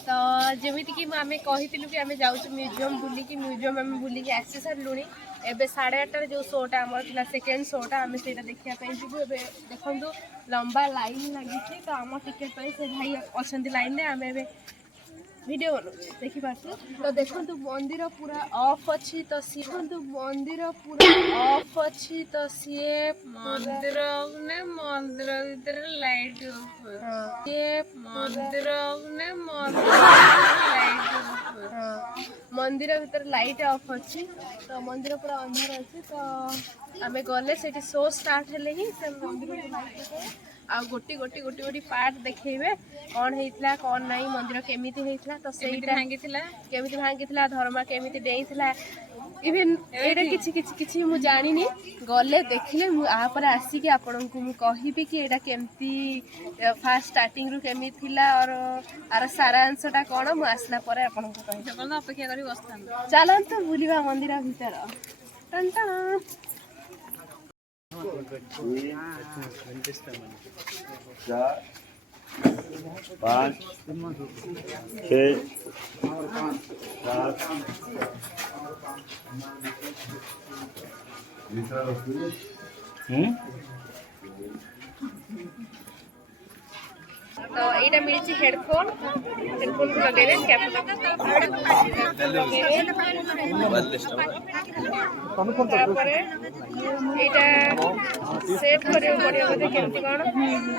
तो जमीती कि आम कही कि आम जाऊँ म्यूजियम बुलिकी म्यूजियम आम बुलिकी आसी सारूँ एबे 8:30 जो शोटा आम था सेकेंड शोटा आम से देखापी जीवु ए देखु लंबा लाइन लगी तो आम टिकेट से भाई अच्छा लाइन में आम ए वीडियो बनाऊ देखिपार्छु तो देखु मंदिर पूरा ऑफ अच्छी तो सी मंदिर पूरा ऑफ अच्छी तो सी मंदिर ने मंदिर भीतर लाइट मंदिर ने मंदिर भीतर लाइट ऑफ अच्छी तो मंदिर पूरा अंधार अच्छी तो आम गले से शो स्टार्ट हेले ही से मंदिर को लाइट आ गोटी गोटी गोटी गोटी पार्ट देखेबे कौन होइतला कौन नहीं मंदिर केमिति होइतला तो सेटा भांगीतला केमिति भांगीतला धर्मा केमिति डेइतला इवन एडा किछि किछि किछि मु जानिनी गले देखले मु आ पर आसी के आपन को मु कहिबी कि एडा केमिति फास्ट स्टार्टिंग रु केमिति थिला और आर सारा अंशटा कोन मु आसला पर आपन को कहि कोन अपेक्षा करी बसथान चलन तो बुलिबा मंदिर भीतर टन टन 4 5 6 तो यहाँ मिली हेडफोन हेडफोन को लगे कैप सेट करियो पड़ियो बोले केमती कोन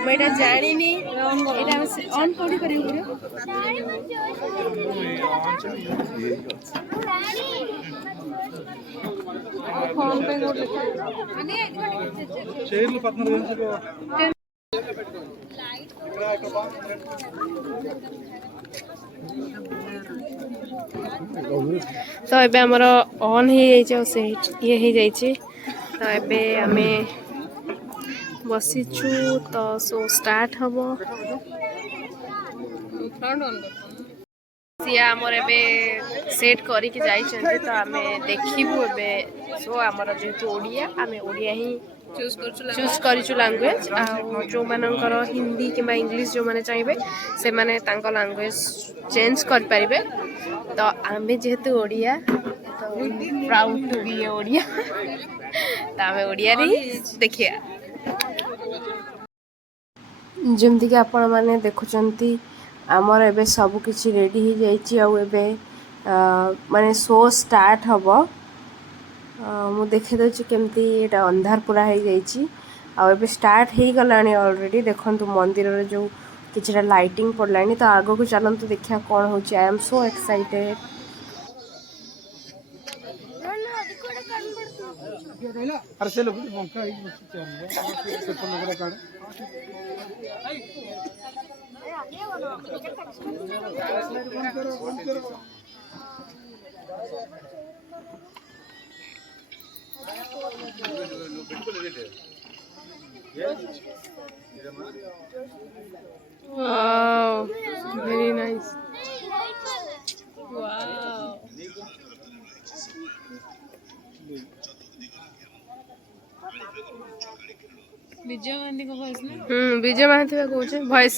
मैडा जानिनी एटा ऑन कोडी करियो पड़ियो फोन पे कोड लिखा शेयर पार्टनर तो ये आमर ऑन हो ये तो ये आम बसीचु तो सो स्टार्ट हम सी आमर ए सेट करके तो आम देखू ए सो आमर जेहेतु ओडिया आम ओडिया ही चूज करूँ लैंग्वेज जो मानकर हिंदी कि इंग्लिश जो मैंने चाहिए से माने लैंग्वेज चेंज कर पारे तो आम जेहेतु ओडिया तो प्राउड टू बी ओडिया तो आम ओडिया ही देखिए जमती कि आपण मैंने देखुंत आमर एबे सब किछि रेडी हो जाइए माने शो स्टार्ट हम मु देखे दउछि केमती एटा अंधार पूरा हो जाइए आबे स्टार्ट हो गलानी ऑलरेडी देखंतु मंदिर रे जो किछटा लाइटिंग पड़लानी तो आगो को चलंतु देखिया कोन होछि आई एम सो एक्साइटेड अरे से लोग बंका आई से phone number card Wow, very nice. Wow. विजय महांती को वॉइस ना विजय महांती का कहूँ वॉइस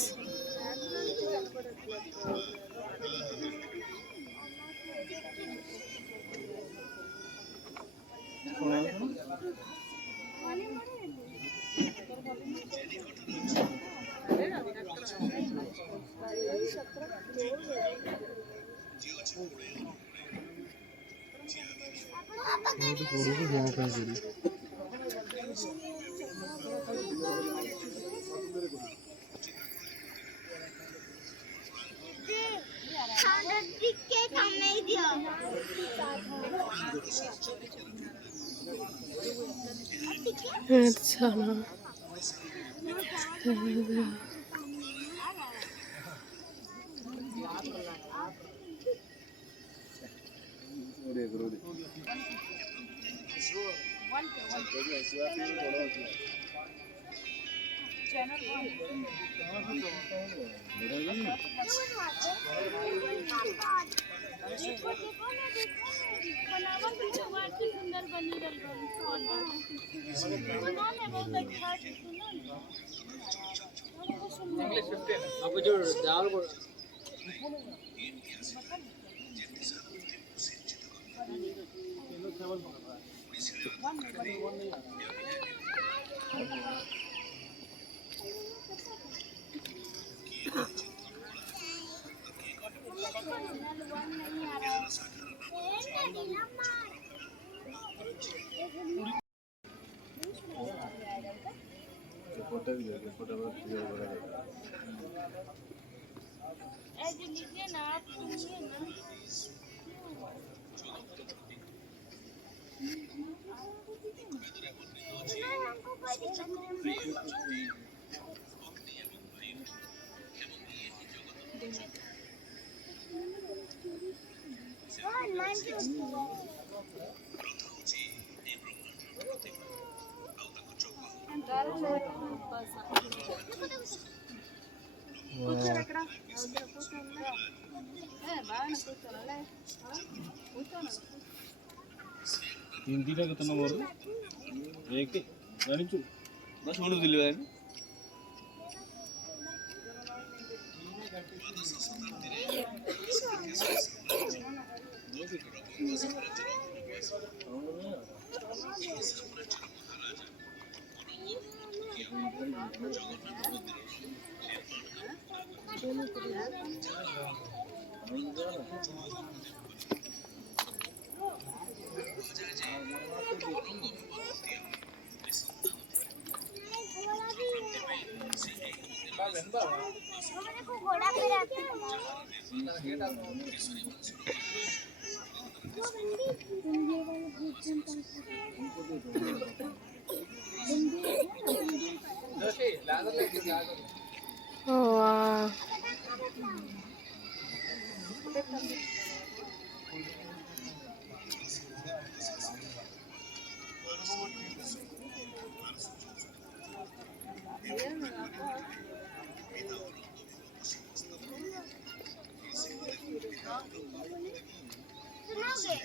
अच्छा हिंदीटा केतना नंबर एक जानिछु बस शुणु दिली भाई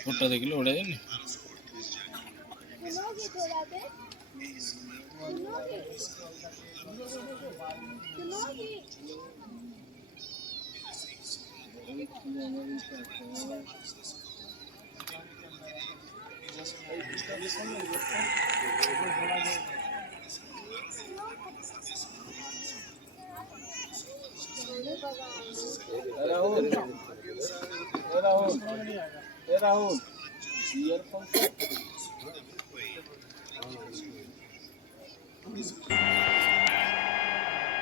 फोटो देख लो उड़ा देने राहुल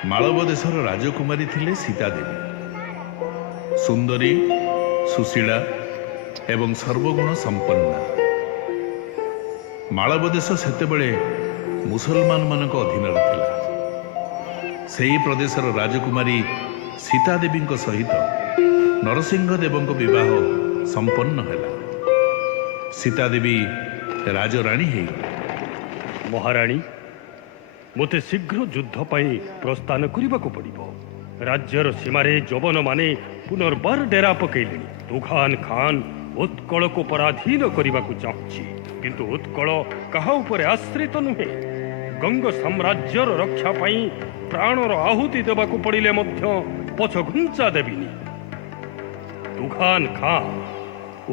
मालव देशर राजकुमारी थिले सीता देवी सुंदरी सुशीला एवं सर्वगुण संपन्ना मालव देश सेतेबेले मुसलमान मानक अधीन थिला सेही प्रदेशर राजकुमारी सीता देवी सहित नरसिंह देवଙ୍କ विवाह संपन्न हैला सीता देवी राजराणी है महाराणी मोते शीघ्र युद्ध पाई प्रस्थान करने को पड़िबो राज्यर सीमारे जवन माने पुनर्बार डेरा पकईले दुघान खान उत्कल को पराधीन करने को चाहूँगी किंतु उत्कल कहा उपरे आश्रित नुहे गंग साम्राज्यर रक्षा पाई प्राणर आहुति देवाक पड़िले मध्य पछ घुंचा देविनी दुघान खान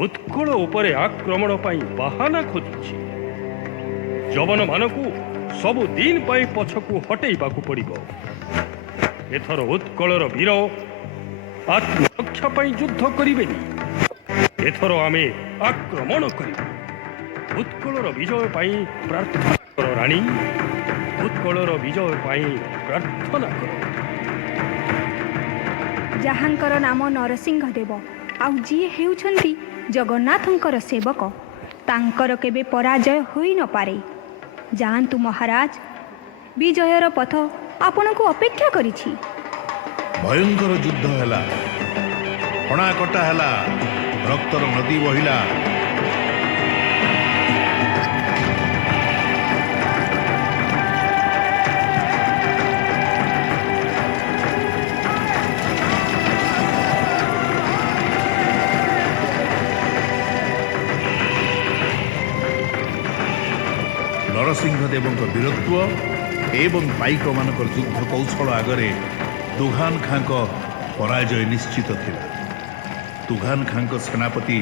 उत्कल उपरे आक्रमण पाई बहाना खोजुछि जवन मानकु सबु दिन पाई पछकु हटेइबाकु पड़िबो एथर उत्कलर वीर आत्मरक्षा पाई युद्ध करिबेनी एथर आमे आक्रमण करिबु उत्कलर विजय पाई प्रार्थना कर रानी उत्कलर विजय पाई प्रार्थना कर जहांकर नाम नरसिंह देव आउ जी हेउछंती जगन्नाथंकर सेवक तांकर केबे पराजय होई न पारे जानतु महाराज विजयर पथ आपण को अपेक्षा करिछि भयंकर युद्ध हैला हणा कटा हैला रक्तर नदी बहिला नरसिंह देवଙ୍କ वीरत्व एवं पाइक मानकर युद्ध कौशल आगरे दुघान खां ପରାଜୟ ନିଶ୍ଚିତ ଥିଲା। ତୁଘାନ ଖାଁଙ୍କ ସେନାପତି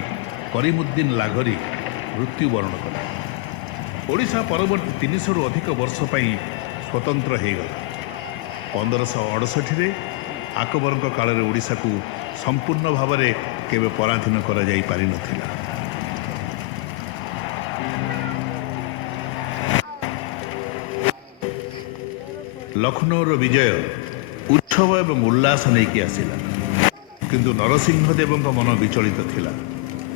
କରିମୁଦ୍ଦିନ ଲାଘରି ମୃତ୍ୟୁବରଣ କଲା। ଓଡ଼ିଶା ପରବର୍ତ୍ତୀ 300ରୁ ଅଧିକ ବର୍ଷ ପାଇଁ ସ୍ୱତନ୍ତ୍ର ହୋଇଗଲା। 1568ରେ ଆକବରଙ୍କ କାଳରେ ଓଡ଼ିଶାକୁ ସମ୍ପୂର୍ଣ୍ଣ ଭାବରେ କେବେ ପରାଧୀନ କରାଯାଇ ପାରିନଥିଲା। ଲକ୍ଷ୍ନୌର ବିଜୟ ଉତ୍ସବ ଏବଂ ଉଲ୍ଲାସ ନେଇକି ଆସିଲା, କିନ୍ତୁ ନରସିଂହଦେବଙ୍କ ମନ ବିଚଳିତ ଥିଲା।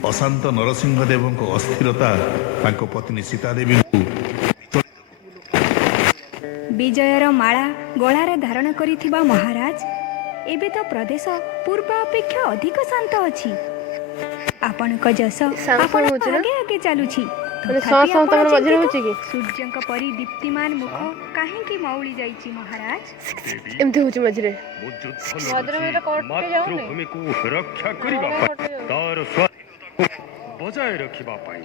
ଅଶାନ୍ତ ନରସିଂହଦେବଙ୍କ ଅସ୍ଥିରତା ତାଙ୍କ ପତ୍ନୀ ସୀତାଦେବୀଙ୍କୁ ବିଜୟର ମାଳା ଗଳାରେ ଧାରଣ କରିଥିବା ମହାରାଜ, ଏବେ ତ ପ୍ରଦେଶ ପୂର୍ବ ଅପେକ୍ଷା ଅଧିକ ଶାନ୍ତ ଅଛି। ଆପଣଙ୍କ ଯଶ ଆପଣଙ୍କ ଆଗେ ଆଗେ ଚାଲୁଛି। ତଥାପି ଆପଣ ଚିନ୍ତିତ। ସୂର୍ଯ୍ୟଙ୍କ ପରି ଦୀପ୍ତିମାନ ମୁଖ କାହିଁକି ମଉଳି ଯାଇଛି ମହାରାଜ? ଏମିତି ହଉଛି ମଝିରେ ମାତୃଭୂମିକୁ ରକ୍ଷା କରିବା ପାଇଁ, ତାର ସ୍ୱାଧୀନତାକୁ ବଜାୟ ରଖିବା ପାଇଁ,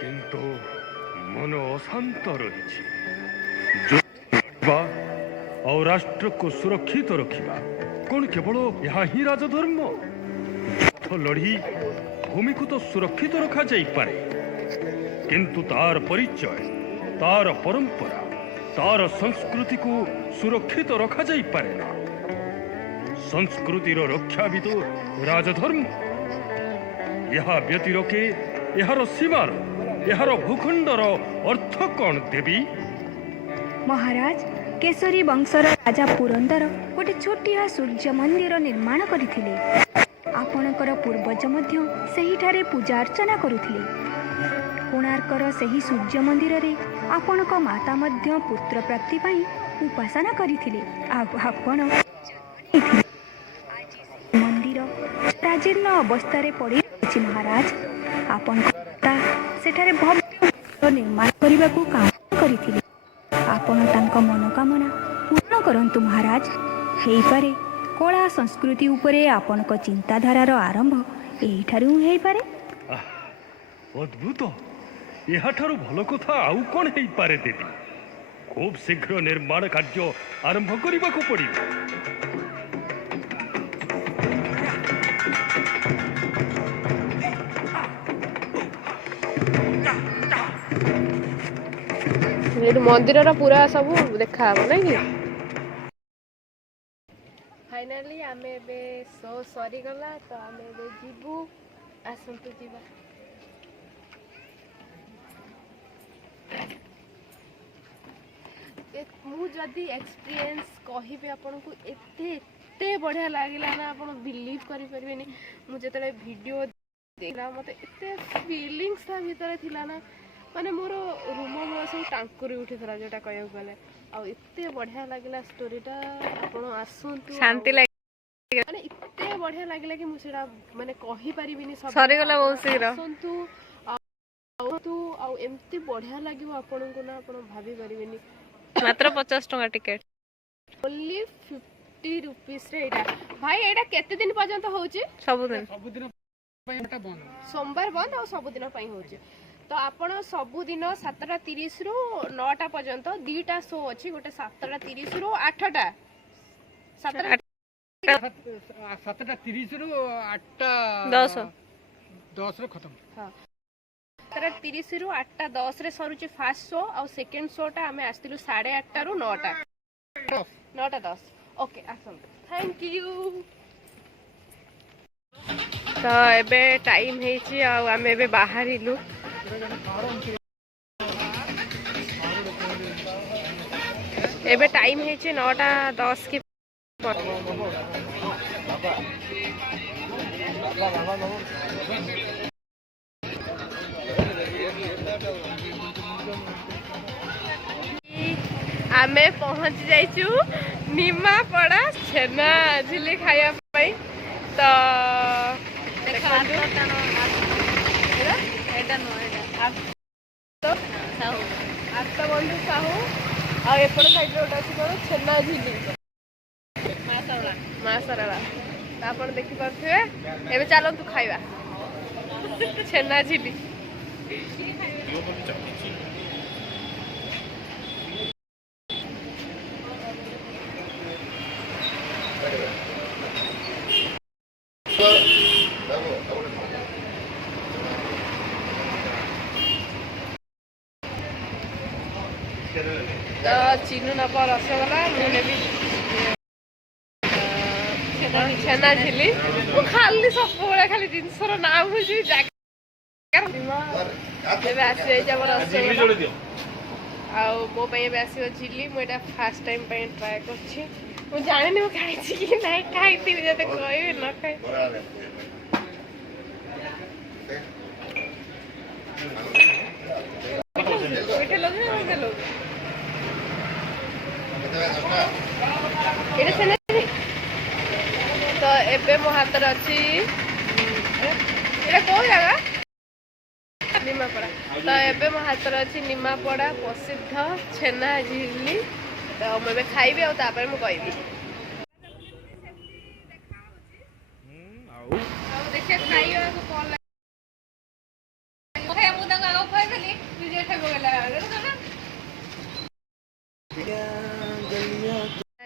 କିନ୍ତୁ ମନ ଅଶାନ୍ତ ରହିଛି। ଆଉ ରାଷ୍ଟ୍ରକୁ ସୁରକ୍ଷିତ ରଖିବା କଣ କେବଳ ଏହା ହିଁ ରାଜଧର୍ମ? ଯୁଦ୍ଧ ଲଢ଼ି ଭୂମିକୁ ତ ସୁରକ୍ଷିତ ରଖାଯାଇପାରେ, କିନ୍ତୁ ତାର ପରିଚୟ, ତାର ପରମ୍ପରା, ତାର ସଂସ୍କୃତିକୁ ସୁରକ୍ଷିତ ରଖାଯାଇପାରେ ନା। ସଂସ୍କୃତିର ରକ୍ଷା ବି ତ ରାଜଧର୍ମ। ଏହା ବ୍ୟତିରେକେ ଏହାର ସୀମାର, ଏହାର ଭୂଖଣ୍ଡର ଅର୍ଥ କଣ ଦେବୀ? ମହାରାଜ, କେଶରୀ ବଂଶର ରାଜା ପୁରନ୍ଦର ଗୋଟେ ଛୋଟିଆ ସୂର୍ଯ୍ୟ ମନ୍ଦିର ନିର୍ମାଣ କରିଥିଲେ। ଆପଣଙ୍କର ପୂର୍ବଜ ମଧ୍ୟ ସେହିଠାରେ ପୂଜା ଅର୍ଚ୍ଚନା କରୁଥିଲେ। କୋଣାର୍କର ସେହି ସୂର୍ଯ୍ୟ ମନ୍ଦିରରେ ଆପଣଙ୍କ ମାତା ମଧ୍ୟ ପୁତ୍ର ପ୍ରାପ୍ତି ପାଇଁ ଉପାସନା କରିଥିଲେ। ଆଉ ଆପଣ ମନ୍ଦିର ପ୍ରାଚୀନ ଅବସ୍ଥାରେ ପଡ଼ି ରହିଛି ମହାରାଜ। ଆପଣଙ୍କ ମାତା ସେଠାରେ ଭବ୍ୟ ନିର୍ମାଣ କରିବାକୁ କାମନା କରିଥିଲେ। ଆପଣ ତାଙ୍କ ମନୋକାମନା ପୂର୍ଣ୍ଣ କରନ୍ତୁ ମହାରାଜ। ହେଇପାରେ କଳା ସଂସ୍କୃତି ଉପରେ ଆପଣଙ୍କ ଚିନ୍ତାଧାରାର ଆରମ୍ଭ ଏହିଠାରୁ ହେଇପାରେ। ଅଦ୍ଭୁତ! ଏହାଠାରୁ ଭଲ କଥା ଆଉ କଣ ହେଇପାରେ ଦେବୀ? ଖୁବ୍ ଶୀଘ୍ର ନିର୍ମାଣ କାର୍ଯ୍ୟ ଆରମ୍ଭ କରିବାକୁ ପଡ଼ିବ। ଏଠି ମନ୍ଦିରର ପୁରା ସବୁ ଦେଖା ହବ ନାଇଁ କି? ଫାଇନାଲି ଆମେ ଏବେ ଶୋ ସରିଗଲା, ତ ଆମେ ଏବେ ଯିବୁ। ଆସନ୍ତୁ ଯିବା। ମୁଁ ଯଦି ଏକ୍ସପିରିଏନ୍ସ କହିବି ଆପଣଙ୍କୁ, ଏତେ ବଢ଼ିଆ ଲାଗିଲା ନା, ଆପଣ ବିଲିଭ୍ କରିପାରିବେନି। ମୁଁ ଯେତେବେଳେ ଭିଡ଼ିଓ ଦେଖିଲା ମୋତେ ଏତେ ଫିଲିଙ୍ଗସ୍ ତା ଭିତରେ ଥିଲା ନା, ମାନେ ମୋର ରୁମ ସବୁ ଟାଙ୍କୁରି ଉଠିଥିଲା ଯେଉଁଟା କହିବାକୁ ଗଲେ। ଆଉ ଏତେ ବଢ଼ିଆ ଲାଗିଲା ଷ୍ଟୋରିଟା, ଆପଣ ଆସନ୍ତୁ। ଶାନ୍ତି ଲାଗେ, ମାନେ ଏତେ ବଢ଼ିଆ ଲାଗିଲା କି ମୁଁ ସେଇଟା ମାନେ କହିପାରିବିନି। ସରିଗଲା ବହୁତ ଶୀଘ୍ର। ଆସନ୍ତୁ ଆଉ ଏମିତି ବଢ଼ିଆ ଲାଗିବ ଆପଣଙ୍କୁ ନା, ଆପଣ ଭାବି ପାରିବେନି। ମାତ୍ର 50 ଟଙ୍କା ଟିକେଟ, ଓନ୍ଲି 50 ରୁପିସରେ ଏଇଟା। ଭାଇ ଏଇଟା କେତେ ଦିନ ପର୍ଯ୍ୟନ୍ତ ହଉଛି? ସବୁଦିନ ସୋମବାର ବନ୍ଦ ଆଉ ସବୁଦିନ ପାଇଁ ହଉଛି। ତ ଆପଣ ସବୁଦିନ 7:30ରୁ 9ଟା ପର୍ଯ୍ୟନ୍ତ ଦିଟା ଶୋ ଅଛି। ଗୋଟେ 7:30ରୁ 8ଟା, 7:30ରୁ 8:10ରେ ଖତମ। ହଁ, 7:30ରୁ 8:10ରେ ସରୁଛି ଫାର୍ଷ୍ଟ ଶୋ, ଆଉ ସେକେଣ୍ଡ ଶୋଟା ଆମେ ଆସିଥିଲୁ 8:30ରୁ 9ଟା, 9:10। ଓକେ, ଆସନ୍ତୁ। Thank you. ତ ଏବେ ଟାଇମ୍ ହେଇଛି, ଆଉ ଆମେ ଏବେ ବାହାରିଲୁ। ଏବେ ଟାଇମ୍ ହେଇଛି 9:10 କି। ଆମେ ପହଞ୍ଚି ଯାଇଛୁ ନିମାପଡ଼ା ଛେନା ଝିଲି ଖାଇବା ପାଇଁ। ତ ଦେଖନ୍ତୁ, ଆପ୍ତବନ୍ଧୁ ସାହୁ, ଆଉ ଏପଟ ସାଇଡ୍ରେ ଗୋଟେ ଅଛି କ'ଣ ଛେନା ଝିଲି, ମା ଶାରଳା। ତ ଆପଣ ଦେଖିପାରୁଥିବେ। ଏବେ ଚାଲନ୍ତୁ ଖାଇବା ଛେନା ଝିଲି। तो चिन्नु नब रसगोला मुझे भी छेना झिली खाली सब खाली जिनसर ना बुझी रसगोला आउ मो आसो झिली मुझे फास्ट टाइम ट्राए कर जानी खाई कि ना खाई जब कह न खाए मीठे लोग तो एबे मो हाथ अच्छी कौ जगह निमापड़ा तो एबे मो हाथ अच्छी निमापड़ा प्रसिद्ध छेना झिली तो मुझे खाइबी आ कहबी देखिए खाइबा कौन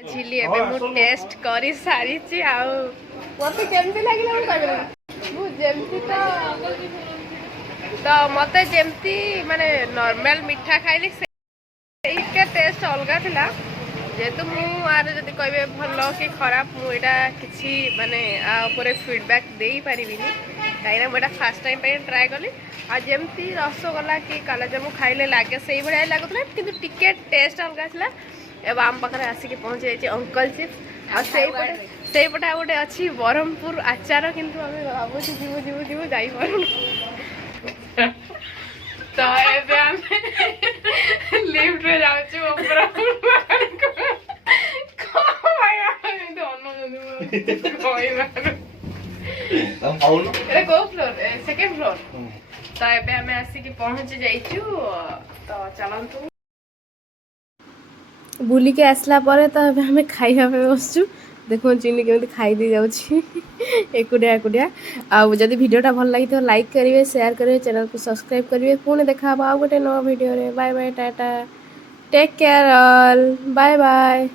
झिली एबे मु टेस्ट करी सारी मत केमती लगे मुझे तो मत जमती माने नॉर्मल मीठा खाइली से टेस्ट अलग थिला जेहेतु मुझे जब कहे भल कि खराब मुझा कि माने फीडबैक दे पारि कहीं मुझे फास्ट टाइम ट्राए कली आमती रसगोला कि कालाजामु खाइले लगे से भाया लगुला कि टिके टेस्ट अलग था एवं आम पाखे आसिक पहुँची जाइए अंकल चिप्स आईपटे गोटे अच्छी ब्रह्मपुर आचार किंतु आम भावुँ जीवु जीवु जीवु जापर तो लिफ्ट रे जाऊँ फ्लोर सेकेंड फ्लोर तो एबे आम आसिक पहुँची जाइचु तो चलतु बुलिके आसला परे तो आम खाइबा बसचु देखो चिनी केमती खाई दी जाउछि एकुडिया एकुडिया जदि वीडियोटा भल लगी तो लाइक करेंगे शेयर करेंगे चैनल को सब्सक्राइब करेंगे पुणी देखा आ गोटे नवा वीडियो रे bye bye tata take care all bye bye.